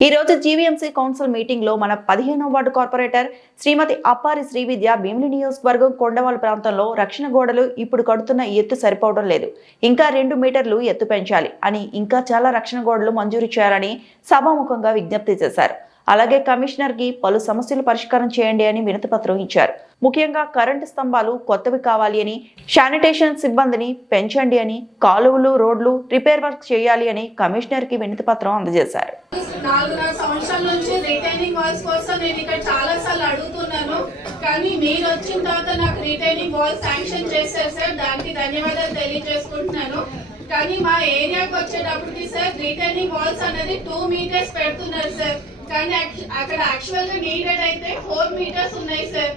ఈ రోజు GVMC council మీటింగ్లో మన పదిహేనవ వార్డు కార్పొరేటర్ శ్రీమతి అప్పారి శ్రీవిద్య భీమిలి నియోజకవర్గం కొండవాల ప్రాంతంలో రక్షణ గోడలు ఇప్పుడు కడుతున్న ఎత్తు సరిపోవడం లేదు. ఇంకా రెండు మీటర్లు ఎత్తు పెంచాలి అని ఇంకా చాలా రక్షణ గోడలు మంజూరు చేయాలని సభాముఖంగా విజ్ఞప్తి చేశారు. అలాగే కమిషనర్కి పలు సమస్యలు పరిష్కారం చేయండి అని వినతిపత్రం ఇచ్చారు. ముఖ్యంగా కరెంటు స్తంభాలు కొత్తవి కావాలి అని శానిటేషన్ సిబ్బందిని పెంచండి అని కాలువలు రోడ్లు రిపేర్ వర్క్ చేయాలి అని కమిషనర్కి వినతిపత్రం అందజేశారు. నాలుగున్నర సంవత్సరాల నుంచి రిటైనింగ్ వాల్స్ కోసం నేను ఇక్కడ చాలా సార్లు అడుగుతున్నాను. కానీ మీరు వచ్చిన తర్వాత నాకు రిటైనింగ్ వాల్ శాంక్షన్ చేశారు సార్. దానికి ధన్యవాదాలు తెలియజేసుకుంటున్నాను. కానీ మా ఏరియాకి వచ్చేటప్పటికి సార్ రిటైనింగ్ వాల్స్ అనేది టూ మీటర్స్ పెడుతున్నారు సార్. కానీ అక్కడ యాక్చువల్గా నీడెడ్ అయితే ఫోర్ మీటర్స్ ఉన్నాయి సార్.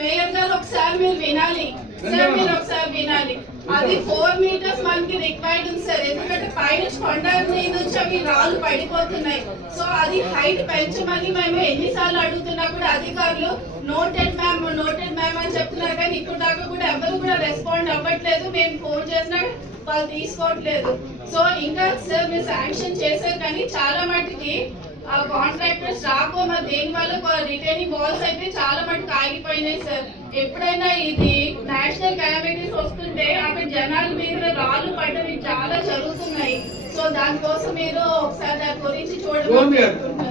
మేయర్ గారు ఒకసారి మీరు వినాలి. సార్ మీరు ఒకసారి వినాలి. అది ఫోర్ మీటర్స్ మనకి రిక్వైర్డ్ ఉంది సార్. ఎందుకంటే పైన కొండ మీద అవి రాళ్ళు పడిపోతున్నాయి. సో అది హైట్ పెంచమని మేము ఎన్నిసార్లు అడుగుతున్నా కూడా అధికారులు నోటెడ్ మ్యామ్ నోటెడ్ మ్యామ్ అని చెప్తున్నారు. కానీ ఇప్పుడు దాకా కూడా ఎవరు కూడా రెస్పాండ్ అవ్వట్లేదు. మేము ఫోన్ చేసినా వాళ్ళు తీసుకోవట్లేదు. సో ఇంకా సార్ మీరు శాంక్షన్ చేశారు కానీ చాలా మటుకి ఆ కాంట్రాక్టర్స్ రాకో మరి దేని వల్ల? రిటైనింగ్ వాల్స్ అయితే చాలా మటుకు ఆగిపోయినాయి సార్ ఎప్పుడైనా ఇది నేషనల్ కెలామిటీస్ వస్తుంటే అక్కడ జనాల మీద రాళ్ళు పడ్డవి చాలా జరుగుతున్నాయి. సో దానికోసం మీరు ఒకసారి దాని గురించి చూడమని